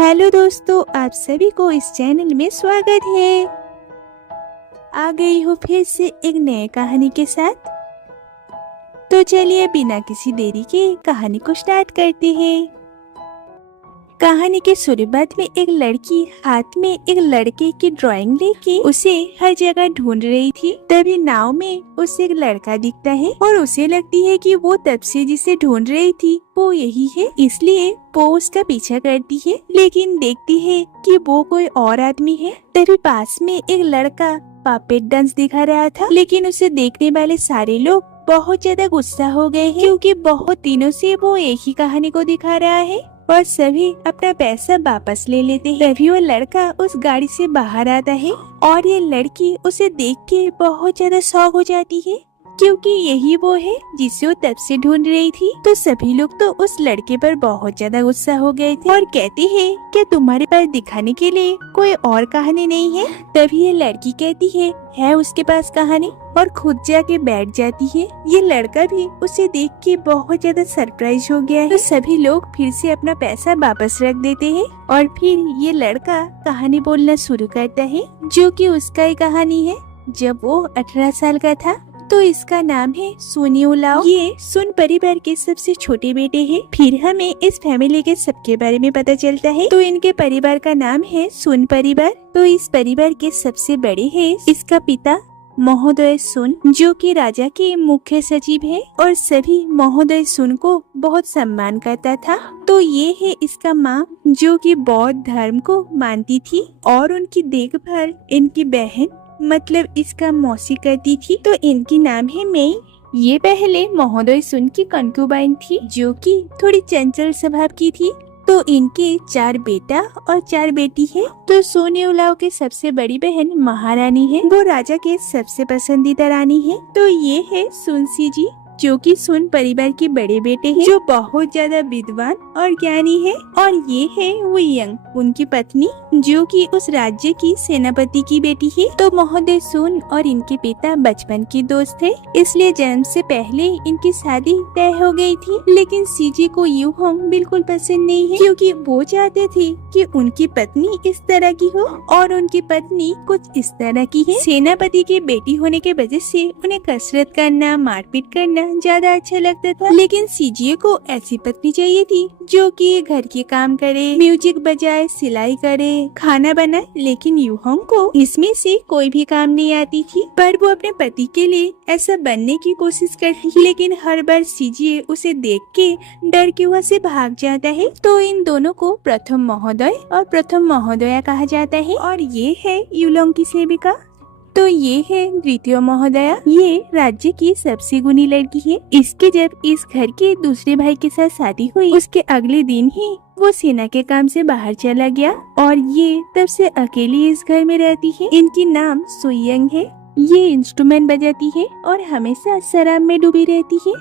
Hello दोस्तों, आप सभी को इस चैनल में स्वागत है। आ गई हूँ फिर से एक नए कहानी के साथ। तो चलिए बिना किसी देरी के कहानी को स्टार्ट करते हैं। कहानी के शुरुआत में एक लड़की हाथ में एक लड़के की ड्राइंग लेके उसे हर जगह ढूंढ रही थी। तभी नाव में उसे एक लड़का दिखता है और उसे लगती है कि वो तब से जिसे ढूंढ रही थी वो यही है, इसलिए वो उसका पीछा करती है। लेकिन देखती है कि वो कोई और आदमी है। तभी पास में एक लड़का पापेट डांस दिखा रहा था, लेकिन उसे देखने वाले सारे लोग बहुत ज्यादा गुस्सा हो गए हैं, क्योंकि बहुत दिनों से वो एक ही कहानी को दिखा रहा है और सभी अपना पैसा वापस ले लेते हैं। तभी वो लड़का उस गाड़ी से बाहर आता है और ये लड़की उसे देख के बहुत ज्यादा शॉक हो जाती है, क्योंकि यही वो है जिसे वो तब से ढूंढ रही थी। तो सभी लोग तो उस लड़के पर बहुत ज्यादा गुस्सा हो गए थे और कहते हैं कि तुम्हारे पास दिखाने के लिए कोई और कहानी नहीं है। तभी ये लड़की कहती है उसके पास कहानी, और खुद जाके बैठ जाती है। ये लड़का भी उसे देख के बहुत ज्यादा सरप्राइज हो गया है। तो सभी लोग फिर से अपना पैसा वापस रख देते हैं और फिर ये लड़का कहानी बोलना शुरू करता है, जो कि उसका ही कहानी है जब वो 18 साल का था। तो इसका नाम है सुनी उलाओ। ये सुन परिवार के सबसे छोटे बेटे हैं। फिर हमें इस फैमिली के सबके बारे में पता चलता है। तो इनके परिवार का नाम है सुन परिवार। तो इस परिवार के सबसे बड़े है इसका पिता महोदय सुन, जो कि राजा के मुख्य सचिव है और सभी महोदय सुन को बहुत सम्मान करता था। तो ये है इसका माँ, जो कि बौद्ध धर्म को मानती थी और उनकी देखभाल इनकी बहन मतलब इसका मौसी करती थी। तो इनकी नाम है मई। ये पहले महोदय सुन की कंकुबाइन थी, जो कि थोड़ी चंचल स्वभाव की थी। तो इनके 4 बेटा और 4 बेटी है। तो सोने उलाओ के सबसे बड़ी बहन महारानी है, वो राजा के सबसे पसंदीदा रानी है। तो ये है सुनसी जी, जो कि सुन परिवार के बड़े बेटे हैं, जो बहुत ज्यादा विद्वान और ज्ञानी है। और ये है वुयंग, उनकी पत्नी, जो कि उस राज्य की सेनापति की बेटी है। तो महोदय सुन और इनके पिता बचपन के दोस्त थे, इसलिए जन्म से पहले इनकी शादी तय हो गई थी। लेकिन सीजी को यू होंग बिल्कुल पसंद नहीं है, क्योंकि वो चाहते थे कि उनकी पत्नी इस तरह की हो और उनकी पत्नी कुछ इस तरह की है। सेनापति की बेटी होने के वजह से उन्हें कसरत करना, मारपीट करना ज्यादा अच्छा लगता था। लेकिन सीजीए को ऐसी पत्नी चाहिए थी जो कि घर के काम करे, म्यूजिक बजाए, सिलाई करे, खाना बनाए। लेकिन यूहोंग को इसमें से कोई भी काम नहीं आती थी, पर वो अपने पति के लिए ऐसा बनने की कोशिश करती है। लेकिन हर बार सीजीए उसे देख के डर के वहाँ से भाग जाता है। तो इन दोनों को प्रथम महोदय और प्रथम महोदया कहा जाता है। और ये है यूलोंग की सेविका। तो ये है द्वितीय महोदया। ये राज्य की सबसे गुणी लड़की है। इसके जब इस घर के दूसरे भाई के साथ शादी हुई, उसके अगले दिन ही वो सेना के काम से बाहर चला गया और ये तब से अकेली इस घर में रहती है। इनकी नाम सुयंग है। ये इंस्ट्रूमेंट बजाती है और हमेशा शराब में डूबी रहती है।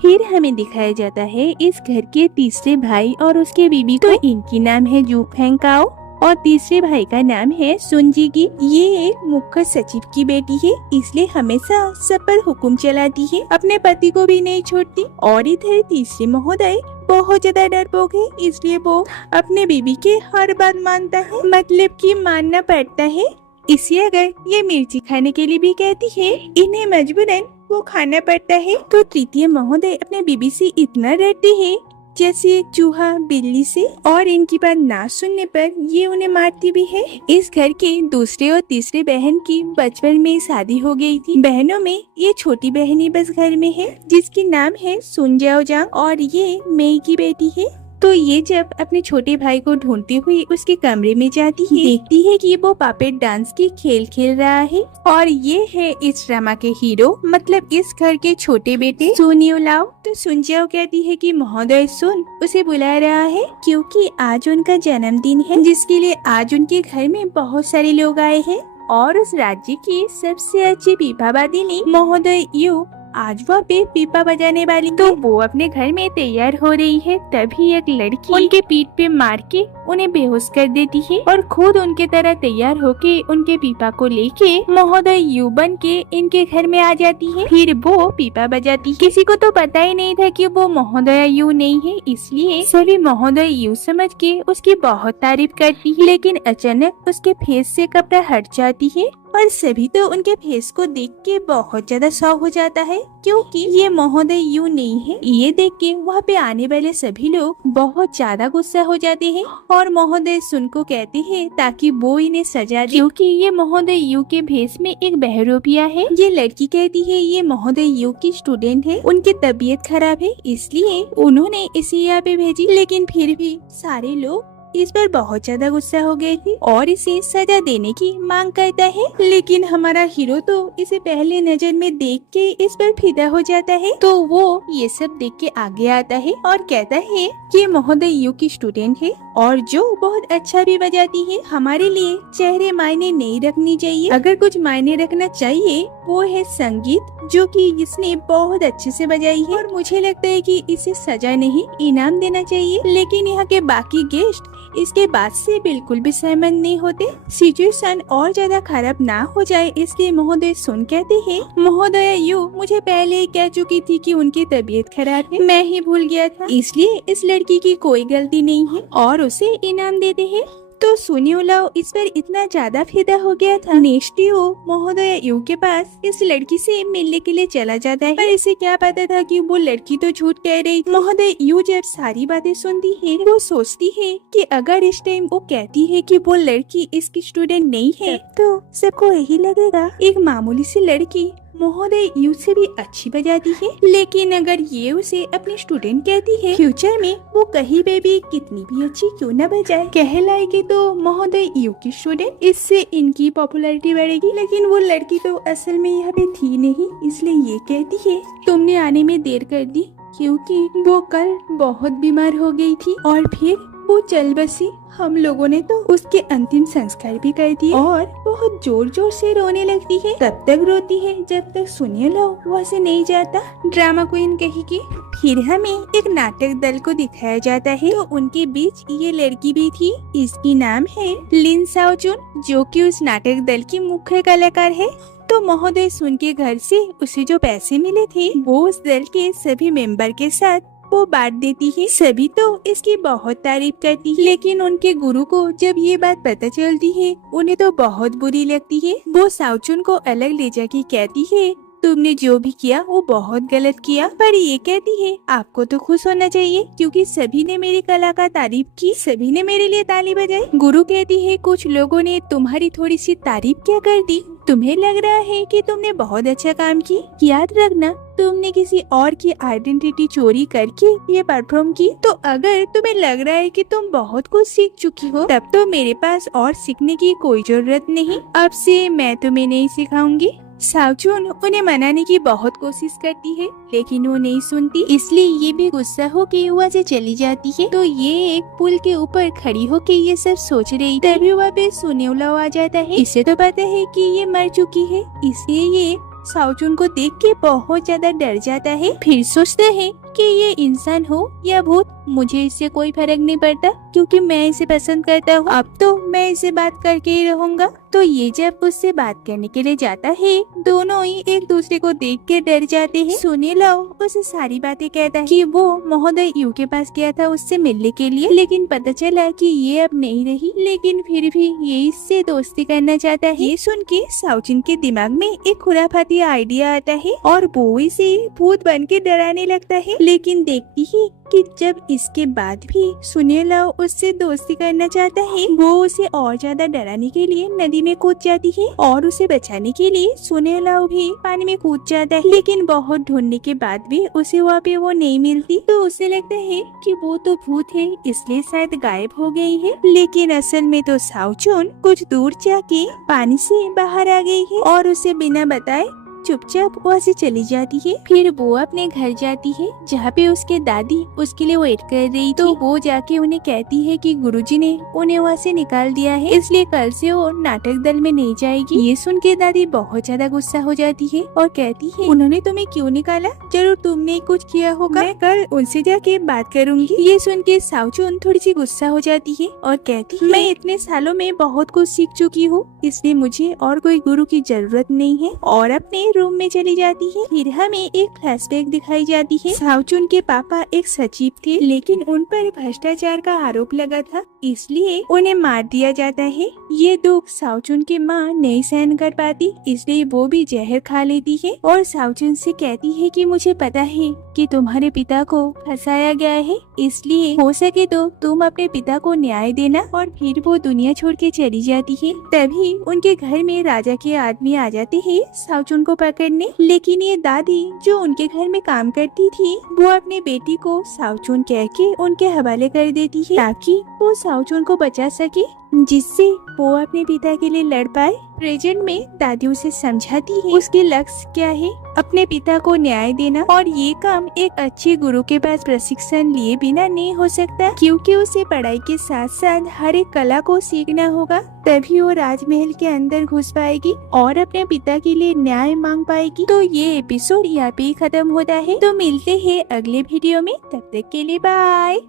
फिर हमें दिखाया जाता है इस घर के तीसरे भाई और उसके बीबी को। तो इनकी नाम है जू फेंकाओ और तीसरे भाई का नाम है सुनजीगी। ये एक मुख्य सचिव की बेटी है, इसलिए हमेशा सब पर हुक्म चलाती है, अपने पति को भी नहीं छोड़ती। और इधर तीसरे महोदय बहुत ज्यादा डरपोक है, इसलिए वो अपने बीबी के हर बात मानता है, मतलब कि मानना पड़ता है। इसे अगर ये मिर्ची खाने के लिए भी कहती है, इन्हें मजबूरन वो खाना पड़ता है। तो तृतीय महोदय अपने बीबी से इतना डरते हैं जैसे चूहा बिल्ली से, और इनकी बात ना सुनने पर ये उन्हें मारती भी है। इस घर के दूसरे और तीसरे बहन की बचपन में शादी हो गई थी। बहनों में ये छोटी बहन ही बस घर में है, जिसकी नाम है सुन जाओ जांग और ये मई की बेटी है। तो ये जब अपने छोटे भाई को ढूंढती हुई उसके कमरे में जाती है, देखती है कि वो पापेट डांस की खेल खेल रहा है। और ये है इस ड्रामा के हीरो, मतलब इस घर के छोटे बेटे सुनियोलाओ। तो सुनजाओ कहती है कि महोदय सुन उसे बुला रहा है, क्योंकि आज उनका जन्मदिन है, जिसके लिए आज उनके घर में बहुत सारे लोग आए हैं। और उस राज्य की सबसे अच्छी विभावादिनी महोदय यू आज वह पे पीपा बजाने वाली। तो वो अपने घर में तैयार हो रही है, तभी एक लड़की उनके पीठ पे मार के उन्हें बेहोश कर देती है और खुद उनके तरह तैयार होके उनके पीपा को लेके महोदय यू बन के इनके घर में आ जाती है। फिर वो पीपा बजाती है। किसी को तो पता ही नहीं था कि वो महोदय यू नहीं है, इसलिए सभी महोदय यू समझ के उसकी बहुत तारीफ करती है। लेकिन अचानक उसके फेस से कपड़ा हट जाती है और सभी तो उनके फेस को देख के बहुत ज्यादा शॉक हो जाता है, क्योंकि ये महोदय यू नहीं है। ये देख के वहाँ पे आने वाले सभी लोग बहुत ज्यादा गुस्सा हो जाते हैं और महोदय सुन को कहते हैं ताकि वो इन्हें सजा दे, क्योंकि ये महोदय यू के भेस में एक बहरूपिया है। ये लड़की कहती है ये महोदय यू की स्टूडेंट है, उनकी तबीयत खराब है इसलिए उन्होंने इसे यहाँ पे भेजी। लेकिन फिर भी सारे लोग इस पर बहुत ज्यादा गुस्सा हो गए थे और इसे सजा देने की मांग करता है। लेकिन हमारा हीरो तो इसे पहले नजर में देख के इस पर फिदा हो जाता है। तो वो ये सब देख के आगे आता है और कहता है कि महोदय यू की स्टूडेंट है और जो बहुत अच्छा भी बजाती है। हमारे लिए चेहरे मायने नहीं रखनी चाहिए, अगर कुछ मायने रखना चाहिए वो है संगीत, जो कि इसने बहुत अच्छे से बजाई है और मुझे लगता है कि इसे सजा नहीं इनाम देना चाहिए। लेकिन यहाँ के बाकी गेस्ट इसके बाद से बिल्कुल भी सहमत नहीं होते। सिचुएशन और ज्यादा खराब ना हो जाए इसलिए महोदय सुन कहते हैं महोदय यू मुझे पहले ही कह चुकी थी कि उनकी तबीयत खराब है, मैं ही भूल गया था, इसलिए इस लड़की की कोई गलती नहीं है और उसे इनाम देते हैं। तो सुनियोलाओ इस पर इतना ज्यादा फिदा हो गया था। नेस्टियो महोदय यू के पास इस लड़की से मिलने के लिए चला जाता है, पर इसे क्या पता था कि वो लड़की तो झूठ कह रही थी। महोदय यू जब सारी बातें सुनती है वो सोचती है कि अगर इस टाइम वो कहती है कि वो लड़की इसकी स्टूडेंट नहीं है तो सबको यही लगेगा एक मामूली सी लड़की महोदय यू से भी अच्छी बजाती है। लेकिन अगर ये उसे अपनी स्टूडेंट कहती है, फ्यूचर में वो कहीं पे भी कितनी भी अच्छी क्यों न बजाए कहलाएगी तो महोदय यू की स्टूडेंट, इससे इनकी पॉपुलैरिटी बढ़ेगी। लेकिन वो लड़की तो असल में यहाँ पे थी नहीं, इसलिए ये कहती है तुमने आने में देर कर दी क्योंकि वो कल बहुत बीमार हो गई थी और फिर वो चल बसी। हम लोगों ने तो उसके अंतिम संस्कार भी कर दिए और बहुत जोर जोर से रोने लगती है। तब तक रोती है जब तक सुनियोलाओ वहाँ से नहीं जाता। ड्रामा क्वीन कहेगी। फिर हमें एक नाटक दल को दिखाया जाता है, तो उनके बीच ये लड़की भी थी, इसकी नाम है लिन साओचुन, जो कि उस नाटक दल की मुख्य कलाकार है। तो महोदय सुन के घर से उसे जो पैसे मिले थे वो उस दल के सभी मेंबर के साथ वो बांट देती है। सभी तो इसकी बहुत तारीफ करती है, लेकिन उनके गुरु को जब ये बात पता चलती है उन्हें तो बहुत बुरी लगती है। वो साओचुन को अलग ले जाके कहती है तुमने जो भी किया वो बहुत गलत किया, पर ये कहती है आपको तो खुश होना चाहिए क्योंकि सभी ने मेरी कला का तारीफ की, सभी ने मेरे लिए ताली बजाई। गुरु कहती है कुछ लोगों ने तुम्हारी थोड़ी सी तारीफ क्या कर दी, तुम्हें लग रहा है कि तुमने बहुत अच्छा काम की, याद रखना तुमने किसी और की आइडेंटिटी चोरी करके ये परफॉर्म की। तो अगर तुम्हें लग रहा है कि तुम बहुत कुछ सीख चुकी हो तब तो मेरे पास और सीखने की कोई जरूरत नहीं, अब से मैं तुम्हें नहीं सिखाऊंगी। साओचुन उन्हें मनाने की बहुत कोशिश करती है लेकिन वो नहीं सुनती, इसलिए ये भी गुस्सा होके वहाँ से चली जाती है। तो ये एक पुल के ऊपर खड़ी होके ये सब सोच रही, तभी वहाँ पे सुनियोलाओ आ जाता है। इसे तो पता है कि ये मर चुकी है, इसलिए ये साओचुन को देख के बहुत ज्यादा डर जाता है। फिर सोचता है कि ये इंसान हो या भूत मुझे इससे कोई फर्क नहीं पड़ता क्योंकि मैं इसे पसंद करता हूँ, अब तो मैं इसे बात करके ही रहूंगा। तो ये जब उससे बात करने के लिए जाता है दोनों ही एक दूसरे को देख के डर जाते हैं। सुनियोलाओ उसे सारी बातें कहता है कि वो महोदय यू के पास गया था उससे मिलने के लिए, लेकिन पता चला कि ये अब नहीं रही, लेकिन फिर भी ये इससे दोस्ती करना चाहता है। ये सुन के साओचुन के दिमाग में एक खुराफाती आइडिया आता है और वो इसे भूत बन के डराने लगता है। लेकिन देखती है कि जब इसके बाद भी सुनियोलाओ उससे दोस्ती करना चाहता है, वो उसे और ज्यादा डराने के लिए नदी में कूद जाती है और उसे बचाने के लिए सुनियोलाओ भी पानी में कूद जाता है। लेकिन बहुत ढूंढने के बाद भी उसे वहाँ पे वो नहीं मिलती, तो उसे लगता है कि वो तो भूत है इसलिए शायद गायब हो गई है। लेकिन असल में तो साओचुन कुछ दूर जाके पानी से बाहर आ गई है और उसे बिना बताए चुपचाप वहाँ से चली जाती है। फिर वो अपने घर जाती है जहाँ पे उसके दादी उसके लिए वेट कर रही थी। तो वो जाके उन्हें कहती है कि गुरुजी ने उन्हें वहाँ से निकाल दिया है, इसलिए कल से वो नाटक दल में नहीं जाएगी। ये सुन के दादी बहुत ज्यादा गुस्सा हो जाती है और कहती है उन्होंने तुम्हें क्यों निकाला, जरूर तुमने कुछ किया होगा, मैं कल उनसे जाके बात करूंगी। ये सुन के साउचुन थोड़ी सी गुस्सा हो जाती है और कहती है मैं इतने सालों में बहुत कुछ सीख चुकी हूँ, इसलिए मुझे और कोई गुरु की जरूरत नहीं है, और अपने रूम में चली जाती है। फिर हमें एक फ्लैशबैक दिखाई जाती है। साउचुन के पापा एक सचिव थे, लेकिन उन पर भ्रष्टाचार का आरोप लगा था, इसलिए उन्हें मार दिया जाता है। ये दुख साउचुन की माँ नहीं सहन कर पाती, इसलिए वो भी जहर खा लेती है और साउचुन से कहती है कि मुझे पता है कि तुम्हारे पिता को फंसाया गया है, इसलिए हो सके तो तुम अपने पिता को न्याय देना। और फिर वो दुनिया छोड़ के चली जाती है। तभी उनके घर में राजा के आदमी आ जाते हैं साउचुन को पकड़ने, लेकिन ये दादी जो उनके घर में काम करती थी वो अपने बेटी को साउचुन कह के उनके हवाले कर देती है ताकि वो साउचुन को बचा सके, जिससे वो अपने पिता के लिए लड़ पाए। प्रेजेंट में दादी उसे समझाती है उसके लक्ष्य क्या है, अपने पिता को न्याय देना, और ये काम एक अच्छे गुरु के पास प्रशिक्षण लिए बिना नहीं हो सकता, क्योंकि उसे पढ़ाई के साथ साथ हर एक कला को सीखना होगा, तभी वो राजमहल के अंदर घुस पाएगी और अपने पिता के लिए न्याय मांग पाएगी। तो ये एपिसोड यहाँ पे ही खत्म होता है। तो मिलते हैं अगले वीडियो में, तब तक के लिए बाय।